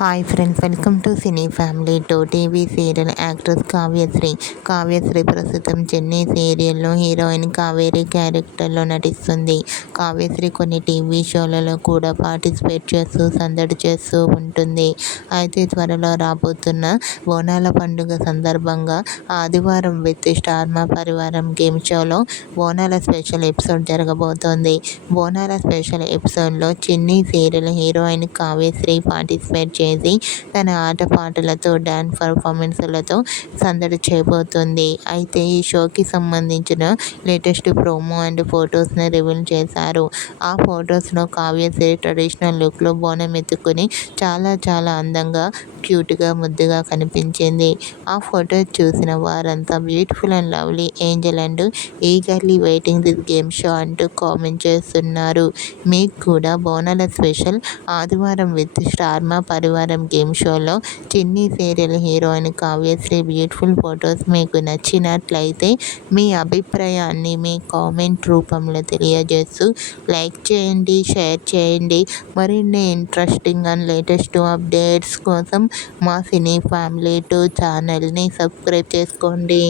Hi friends, welcome to cine family two. TV serial actress Kavyasri ప్రస్తుతం చెన్నై సీరియల్లో heroine Kaveri క్యారెక్టర్లో నటిస్తుంది. కావ్యశ్రీ కొన్ని టీవీ షోలలో కూడా పార్టిసిపేట్ చేస్తూ సందడి చేస్తూ ఉంటుంది. అయితే త్వరలో రాబోతున్న బోనాల పండుగ సందర్భంగా ఆదివారం విత్ స్టార్ మా పరివారం గేమ్ షోలో బోనాల స్పెషల్ ఎపిసోడ్ జరగబోతోంది. బోనాల స్పెషల్ ఎపిసోడ్లో Chennai serial heroine Kavyasri participate చేసి తన ఆటపాటలతో డాన్స్ పర్ఫార్మెన్స్లతో సందడి చేయబోతోంది. అయితే ఈ షోకి సంబంధించిన లేటెస్ట్ ప్రోమో అండ్ ఫొటోస్ని రివీల్ చేశారు. ఆ ఫొటోస్లో కావ్యశ్రీ ట్రెడిషనల్ లుక్లో బోనం ఎత్తుకుని చాలా అందంగా, క్యూట్గా, ముద్దుగా కనిపించింది. ఆ ఫొటో చూసిన వారంతా beautiful and lovely Angel and eagerly waiting this game show అంటూ కామెంట్ చేస్తున్నారు. మీకు కూడా బోనాల స్పెషల్ ఆదివారం విత్ స్టార్ మా పరివారం గేమ్ షోలో చిన్ని serial heroine Kavyasri beautiful photos మీకు నచ్చినట్లయితే మీ అభిప్రాయాన్ని మీ కామెంట్ రూపంలో తెలియజేస్తూ లైక్ చేయండి, షేర్ చేయండి. మరిన్ని ఇంట్రెస్టింగ్ అండ్ లేటెస్ట్ అప్డేట్స్ కోసం మా సినీ ఫ్యామిలీ 2 ఛానల్ని సబ్స్క్రైబ్ చేసుకోండి.